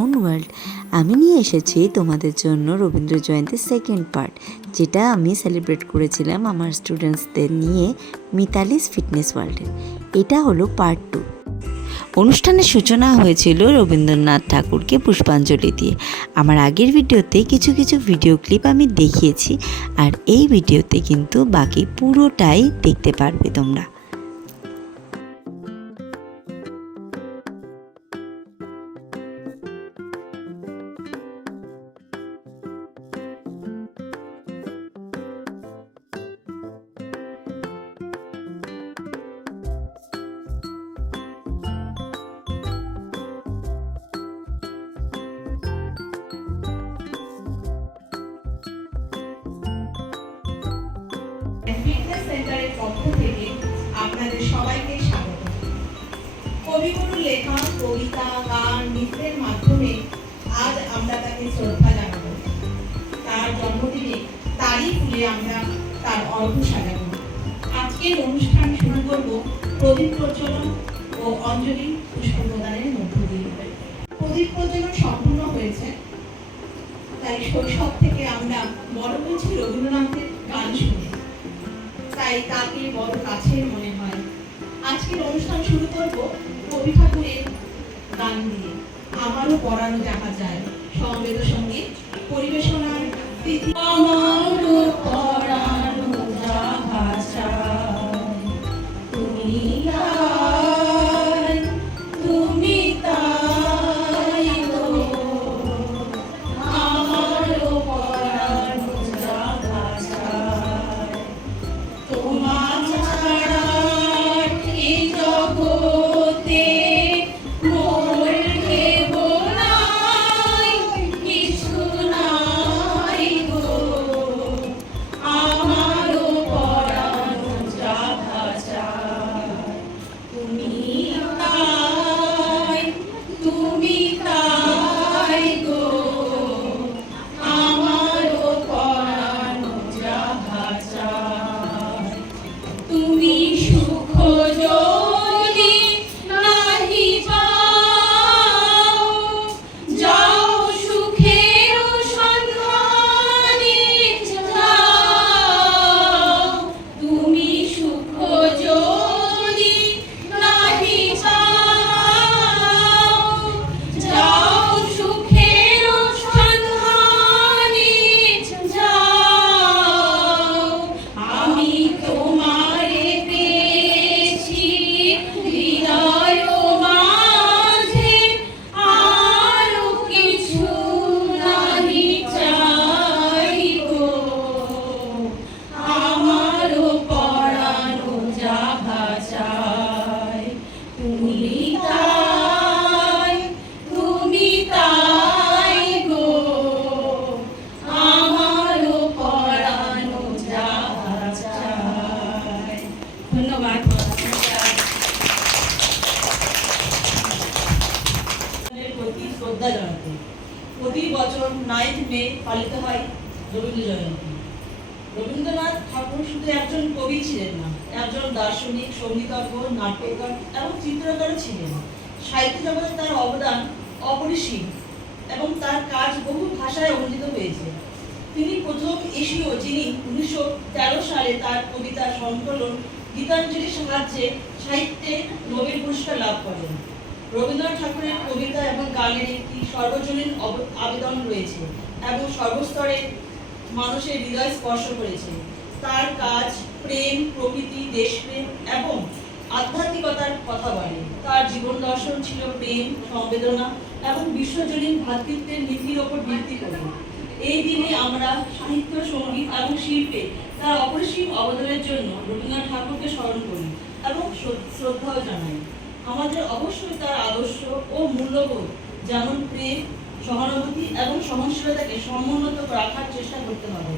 On world. আমি নিয়ে এসেছি তোমাদের জন্য রবীন্দ্র জয়ন্তীর সেকেন্ড পার্ট, যেটা আমি সেলিব্রেট করেছিলাম আমার স্টুডেন্টসদের নিয়ে মিতালিস ফিটনেস ওয়ার্ল্ডে। এটা হলো পার্ট 2। অনুষ্ঠানের সূচনা হয়েছিল রবীন্দ্রনাথ ঠাকুরকে পুষ্পাঞ্জলি দিয়ে। আমার আগের ভিডিওতে কিছু কিছু ভিডিও ক্লিপ আমি দেখিয়েছি, আর এই ভিডিওতে কিন্তু বাকি পুরোটাই দেখতে পারবে তোমরা। ফিটনেস সেন্টারের পক্ষ থেকে আপনাদের সবাইকে স্বাগত। কবিগুরুর লেখা কবিতা, গান, নৃত্যের মাধ্যমে আজ আমরা তাকে শ্রদ্ধা জানাবো। তার জন্মদিনে তারই ফুলে আমরা তার অর্ঘ্য সাজাবো। আজকের অনুষ্ঠান শুরু করব প্রদীপ প্রজ্বলন ও অঞ্জলি পুষ্প প্রদানের মধ্য দিয়ে। প্রদীপ প্রজ্বলন সম্পূর্ণ হয়েছে, তাই শৈশব থেকে আমরা বড় হয়েছি রবীন্দ্রনাথের গান শুনে, তাই তাকে বড় কাছের মনে হয়। আজকের অনুষ্ঠান শুরু করব কবি ঠাকুরের গান দিয়ে, আমারও পড়ানো যাহা যায়। সমবেত সঙ্গীত পরিবেশনার তিথি। আমারও পড়ানো যাহা যায়, তুমি তাই, তুমি তাই গো। আমারও পড়ানো যাহা যায়, তোমার ছাড়া এই জগতে মোর কেহ নাই, কিছু নাই গো। আমারও পরানো যাহা চায়, তুমি তাই, তুমি তাই গো। আমারও পরানো যাহা চায়, তুমি সুখ যদি নাহি পাও, যাও সুখের সন্ধানে যাও। তুমি সুখ যদি নাহি পাও, যাও সুখের সন্ধানে যাও। আমি তোমারে পেয়েছি হৃদয় মাঝে, আরো কিছু নাহি চাই গো। আমারও পরানো যাহা চাই, তুমি তাই, তুমি তাই গো। আমারও পরানো যাহা চাই। ধন্যবাদ। প্রতি শ্রদ্ধা জানাতে প্রতি বছর 9 মে পালিত হয় রবীন্দ্র জয়ন্তী। রবীন্দ্রনাথ ঠাকুর শুধু একজন কবি ছিলেন না, একজন দার্শনিক, সঙ্গীতজ্ঞ, নাট্যকার এবং চিত্রকারও ছিলেন। সাহিত্য জগতে তার অবদান অপরিসীম এবং তার কাজ বহু ভাষায় অনূদিত হয়েছে। তিনি প্রথম এশীয় যিনি 1913 সালে তার কবিতা সংকলন গীতাঞ্জলির সাহায্যে সাহিত্যে নোবেল পুরস্কার লাভ করেন। রবীন্দ্রনাথ ঠাকুরের কবিতা এবং গানের একটি সর্বজনীন আবেদন রয়েছে এবং সর্বস্তরের মানুষের হৃদয় স্পর্শ করেছে। তার কাজ প্রেম, প্রকৃতি, দেশপ্রেম এবং আধ্যাত্মিকতার কথা বলে। তার জীবন দর্শন ছিল প্রেম, সংবেদনা এবং বিশ্বজনীন ভ্রাতৃত্বের নীতির ওপর ভিত্তি করে। এই দিনে আমরা সাহিত্য, সঙ্গীত এবং শিল্পে তার অপরিসীম অবদানের জন্য রবীন্দ্রনাথ ঠাকুরকে স্মরণ করি এবং শ্রদ্ধাও জানাই। আমাদের অবশ্যই তার আদর্শ ও মূল্যবোধ যেমন প্রেম, সহানুভূতি এবং সহনশীলতাকে সমুন্নত রাখার চেষ্টা করতে হবে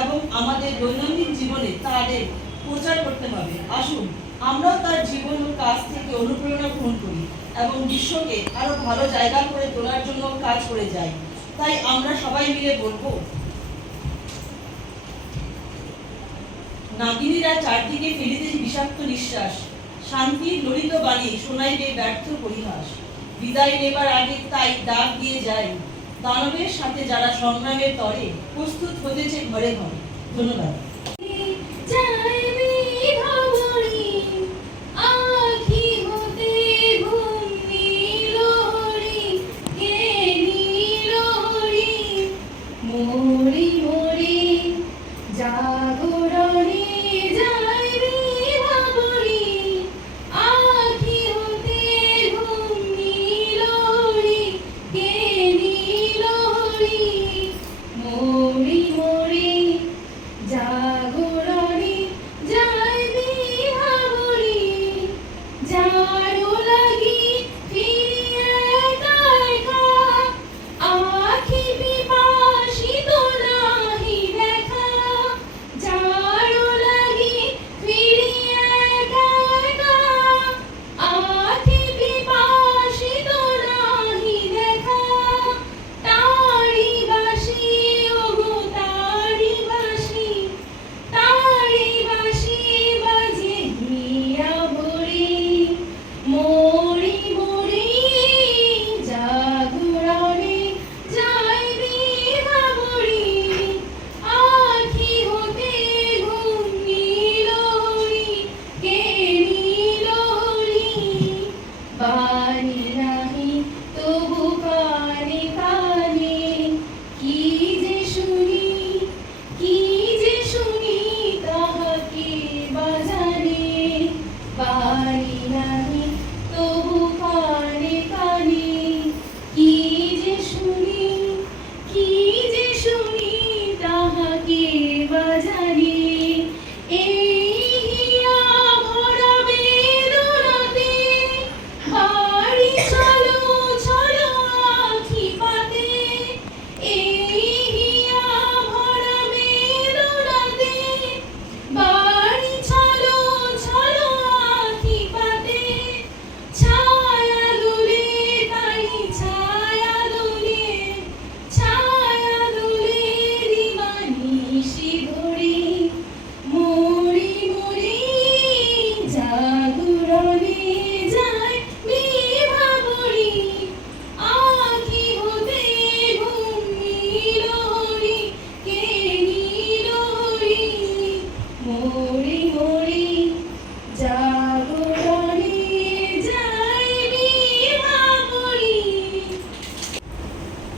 এবং আমাদের দৈনন্দিন জীবনে তাদের প্রচার করতে হবে। আসুন আমরাও তার জীবন ও কাজ থেকে অনুপ্রেরণা গ্রহণ করি এবং বিশ্বকে আরো ভালো জায়গা করে তোলার জন্য কাজ করে যাই। তাই আমরা সবাই মিলে বলবো, নাগিনীরা চারদিকে ফেলিতেছে বিষাক্ত নিঃশ্বাস, শান্তির ললিত বাণী শোনাইবে ব্যর্থ পরিহাস। বিদায় নেবার আগে তাই ডাক দিয়ে যাই, দানবের সাথে যারা সংগ্রামের তরে প্রস্তুত হতেছে ঘরে ঘরে। ধন্যবাদ।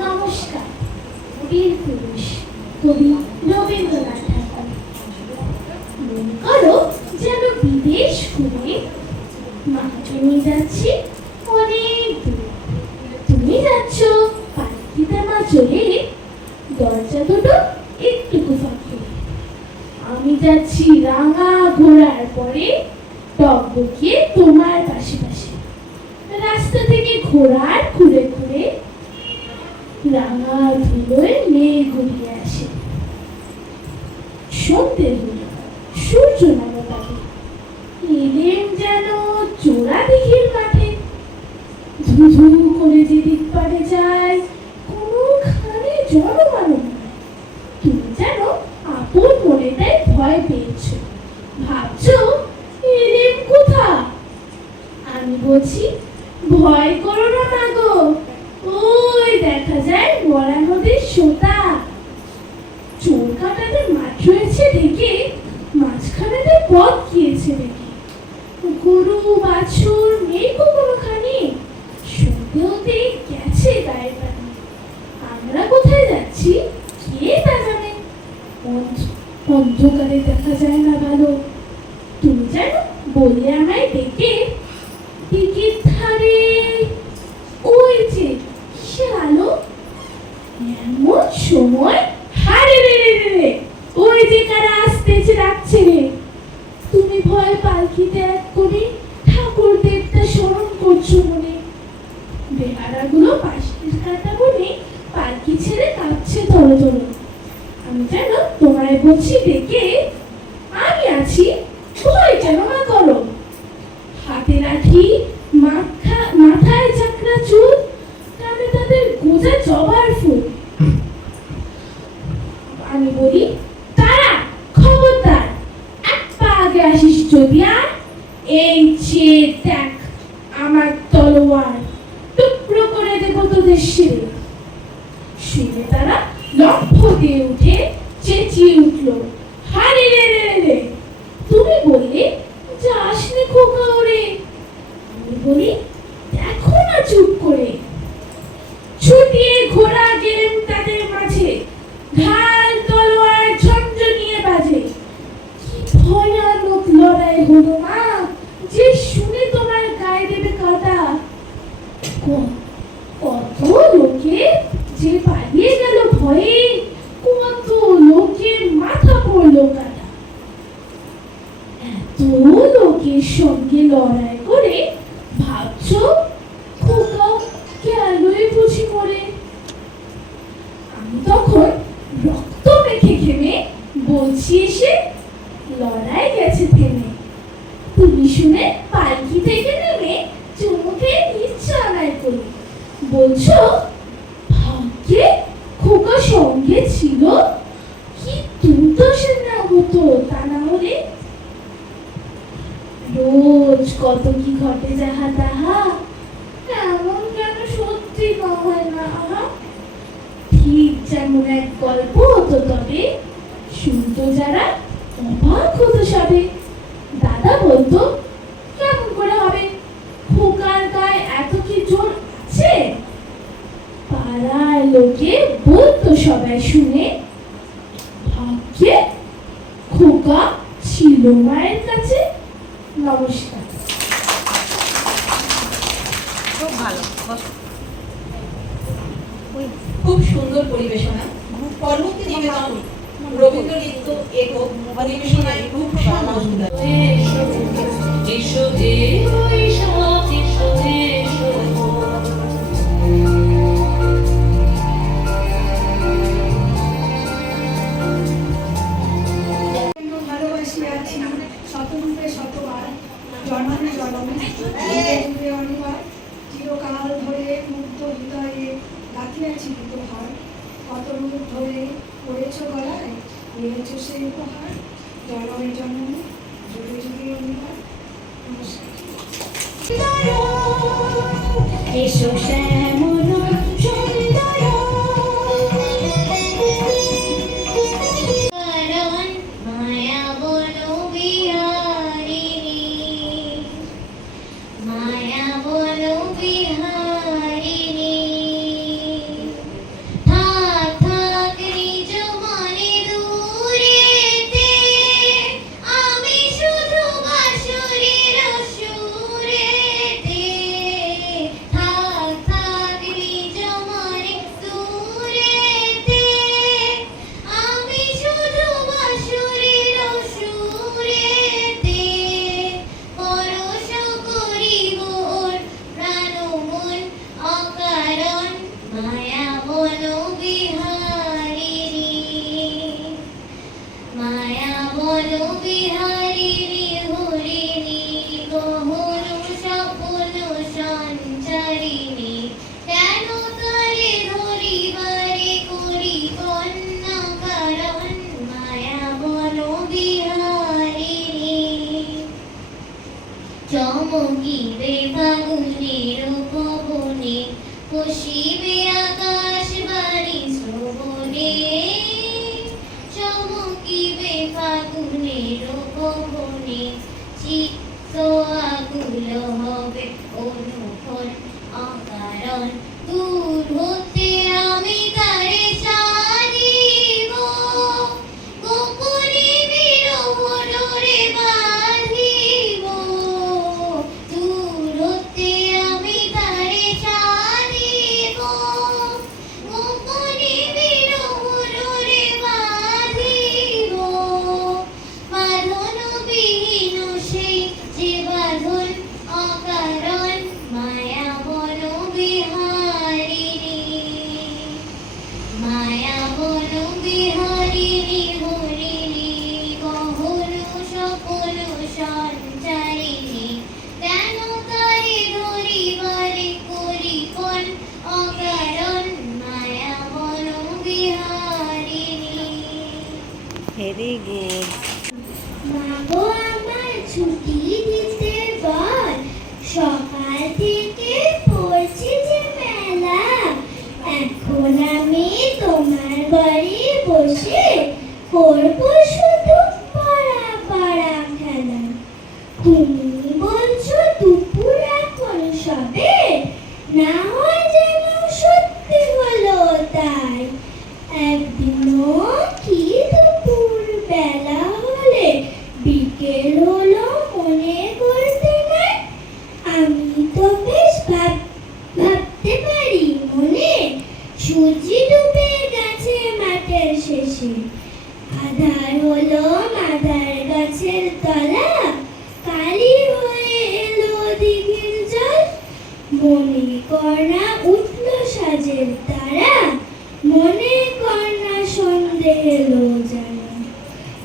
নমস্কার। বীর পুরুষ কবি রবীন্দ্রনাথ ঠাকুর। মনে করো যেন বিদেশ ঘুরে মাত্র নিয়ে যাচ্ছি অনেক দূর। তুমি যাচ্ছ পালকিতে মা চলে, দরজা দুটো একটুকু ফাঁক। আমি যাচ্ছি রাঙা ঘোড়ার পরে, টকবকিয়ে তোমার পাশে পাশে। রাস্তা থেকে ঘোড়ার ঘুরে ঘুরে রাঙা ধুলোয় মেয়ে ঘুরিয়ে আসে। সন্ধ্যে হলো, সূর্য নামে পাবে, এলেন যেন চোরা দিঘির কাঠে। ধুধু করে যেদিক পারে যায়, কোনোখানে জনমানব নাই। তুমি যেন আপন মনে তাই ভয় পেয়েছ, ভাবছো এলেন কোথা। আমি বলছি ভয় করো না মাগো, ওই দেখা যায় বড়া নদীর সোতা। চোর কাটাতে মাঠ রয়েছে ঢেকে, মাঝখানেতে পথ গিয়েছে দেখে। গরু বাছুর নেই কোনোখানি, সন্ধে হতে গেছে গায়ে পানি। আমরা কোথায় যাচ্ছি কে তা জানে, অন্ধকারে দেখা যায় না ভালো। তুমি জানো বলে আমায় ডেকে, দিকের ধারে ওই যে কিসের আলো। এমন সময় হারে রে রে রে রে, ওই যে কারা আসতেছে ডাকছে রে। তুমি ভয় পালকিতে এক করে ঠাকুর দেবতা স্মরণ করছো মনে। বেহারাগুলো পাশের কাটা বনে পালকি ছেড়ে কাঁপছে ধরো ধরো। আমি যেন তোমায় বলছি ডেকে, আমি আছি ভয় কেন না করো। হাতে লাঠি, মাথায় চাকরা চুল, কানে তাদের গোজা জবার ফুল। আমি বলি তারা খবরদার, এক পা আগে আসিস যদি আর। এই যে দেখ আমার তলোয়ার, শুনে তারা লক্ষ্য দিয়ে উঠে চেঁচিয়ে উঠলো, হারে রে রে রে রে, তুমি বললে যাস নে খোকা ওরে। আমি বলি দেখো না চুপ করে। ছুটিয়ে ঘোড়া গেলেন তাদের মাঝে, ঢাল তলোয়ার ঝঞ্ঝনিয়ে বাজে। কি ভয়ানক লড়াই হলো মা, যে শুনে তোমার গায়ে দেবে কাঁটা। কত লোকে যে পালিয়ে গেল ভয়ে, কত লোকের মাথা পড়লো কাটা। এত লোকের সঙ্গে লড়াই করে ভাবছো খোকা গেলই বুঝি মরে। আমি তখন রক্ত মেখে ঘেমে বলছি এসে, লড়াই গেছে থেমে। তুমি শুনে পালকি থেকে নেমে চুমুকে ইচ্ছা আনায় করি, বলছো ভাগ্যে খোকা সঙ্গে ছিল, কি দুর্দশা না হতো তা না হলে। রোজ কত কি ঘটে যাহা তাহা, এমন কেন সত্যি হয় না আহা। ঠিক যেমন এক গল্প হতো তবে, শুনতো যারা অবাক হতো সবে। দাদা বলতো কেমন করে হবে, খোকার গায়ে এত কি জোর আছে। পাড়ার লোকে বলতো সবাই শুনে, ভাগ্যে খোকা ছিল মায়ের কাছে। নমস্কার। খুব সুন্দর পরিবেশনা। পরবর্তী নিবেদন রবীন্দ্র নৃত্য একক পরিবেশনায় খুব মজুদার। এসো হে বৈশাখ, এসো এসো। ভালোবাসি আছি শতরূপে শতবার, জন্মে জন্মে যুগে অনিবার, চিরকাল ধরে মুক্ত হৃদয়ে গাঁথিয়াছি উপহার। কত রূপ ধরে পড়েছ গলায়, নিয়েছ সেই উপহার। জন্মে জন্মে যুগে যুগে অনিবার। নমস্কার। এসো শ্যামল সুন্দর, কারণ মায়া বলো বিহারিণী, মায়া বলো বিহারিণী। থাক থাক নিজ মনে দূরেতে, আমি শুধু বাঁশুরির সুরেতে। থাক থাক নিজ মনে দূরেতে, আমি শুধু বাঁশুরির সুরেতে। পরশ করিব ওর প্রাণ মন অকারণ, মায়া বলো বিহারিণী, মায়া বলো বিহারিণী। হরিণী গহন স্বপ্ন সঞ্চারিণী, কেন তারে ধরিবারে করি কন্যা কারণ, মায়া বলো বিহারিণী। চমকিবে ফাগুনের পবনে, কষিবে আকাশ বাড়ি শ্রবণে। চমকিবে ফাগুনের পবনে, চিত্ত আকুল হবে অনুক্ষণ অকারণ। দূর হতে আমি তারে সাধিব, গোপনে বিরহ ডোরে বাঁধিব। দূর হতে আমি তারে সাধিব, গোপনে বিরহ ডোরে বাঁধিব। বাঁধন বিহীন সেই যে বাঁধন অকারণ, মায়া বলো বিহারিণী, মায়া বলো বিহারিণী। হরিণী গহন স্বপ্ন সঞ্চারিণী, কেন তারে ধরিবারে করি কোন অকারণ, মায়া বলো বিহারিণী। Very good. মাগো আমার ছুটি দিতে বল, সকাল থেকে পড়ছি যে মেলা। এখন আমি বসে করব শুধু পাড়া পাড়া খেলা। তুমি বলছো দুপুর এখন সবে, না হয় যেন সত্যি হলো তাই। একদিনও কি দুপুর বেলা হলে বিকেল হলো মনে করতে নাই? আমি তো বেশ ভাবতে পারি মনে, সূর্যি ডুবে গেছে মাঠের শেষে। আধার হলো মাদার গাছের তলা, কালি হয়ে এলো দিঘির জল। মনে কর্ণা উঠল সাজের তারা, মনে কর্ণা সন্ধে এলো যেন।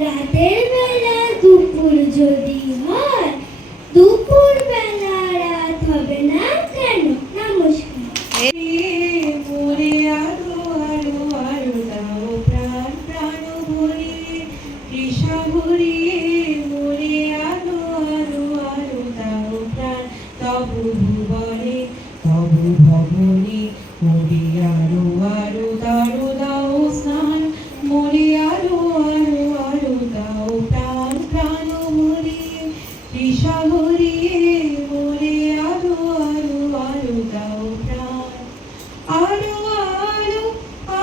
রাতের বেলা দুপুর যদি হয়, দুপুর বেলা রাত হবে না কেন? নমস্কার। মোরে আরো আরো আরো দাও প্রাণ প্রাণ ভরিয়ে তৃষা ভরিয়ে। মোরে আরো আরো আরো দাও প্রাণ তবু ভুবনে তবু ভবনে। মোরে আরো আরো দারো দাও স্নান। মোরে আরো আরো আরো দাও প্রাণ প্রাণ ভরিয়ে তৃষা ভরিয়ে। মোরে আরো আরো আরো দাও প্রাণ। আরো আলো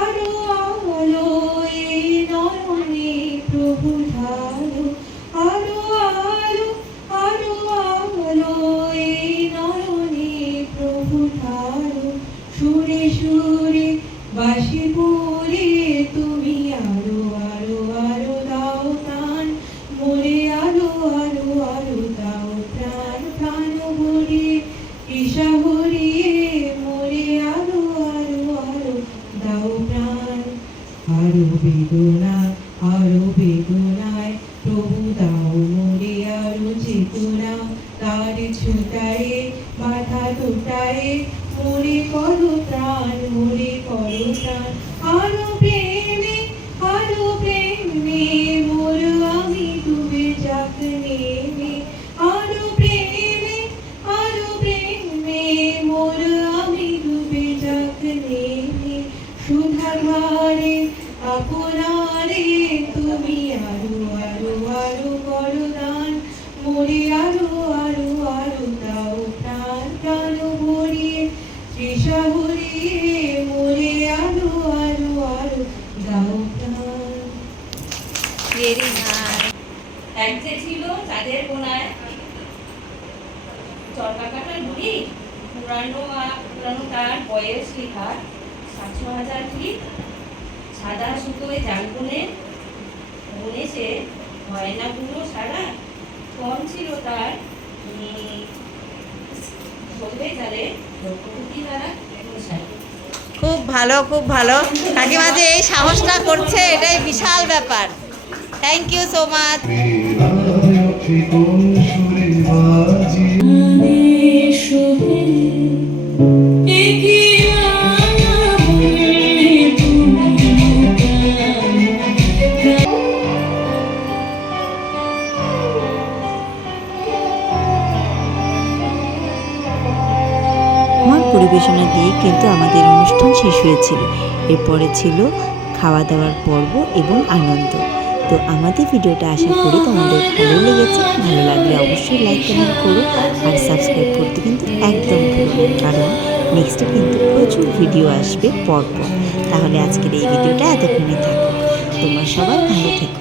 আরো আলো এই নয়নে প্রভু ঢালো। আরো আলো আরো আলো এই নয়নে প্রভু ঢালো। সুরে সুরে বাঁশি পড়ে তুমি আরো আরো আরো দাও প্রাণ। মোরে আরো আরো আরো দাও প্রাণ প্রাণ ভরিয়ে তৃষা ভরিয়ে। মোরে আরো আরো আরো দাও প্রাণ। আরো বেদনায় প্রভু দাও মোরে আরো চেতনা। তার ছুটায়ে মাথা টোটায়ে মোরে করো প্রাণ মোরে করো প্রাণ। আরো প্রেমে মোর আমি ডুবে যাক নেমে। আরো প্রেমে মোর আমি ডুবে যাক নেমে। সুধা ধারে আপনারে তুমি আরো আরো আরো করো দান। মোরে আরো আরো আরো দাও প্রাণ প্রাণ ভরিয়ে তৃষা ভরিয়ে। মোরে আরো আরো আরো দাও প্রাণ। এক যে ছিল চাঁদের কোনায় চরকা কাটার বুড়ি, পুরানো তার বয়স লেখা ৭০০০ ফিট। সাদা সুতোয় জাল বুনে সে গয়নাগুলো সারা। কম ছিল তার বলবে জালে লক্ষ্যপতি দ্বারা মশাই। খুব ভালো, খুব ভালো। কাকিমা যে এই সাহসটা করছে এটাই বিশাল ব্যাপার। Thank you so much. আমার পরিবেশনা দিয়ে কিন্তু আমাদের অনুষ্ঠান শেষ হয়েছিল। এরপরে ছিল খাওয়া দাওয়ার পর্ব এবং আনন্দ। তো আমাদের ভিডিওটা আশা করি তোমাদের ভালো লেগেছে। ভালো লাগলে অবশ্যই লাইক কমেন্ট করো আর সাবস্ক্রাইব করতে কিন্তু একদম ভুলো না, কারণ নেক্সটে কিন্তু প্রচুর ভিডিও আসবে পরপর। তাহলে আজকের এই ভিডিওটা এতক্ষণে থাকো। তোমরা সবাই ভালো থেকো।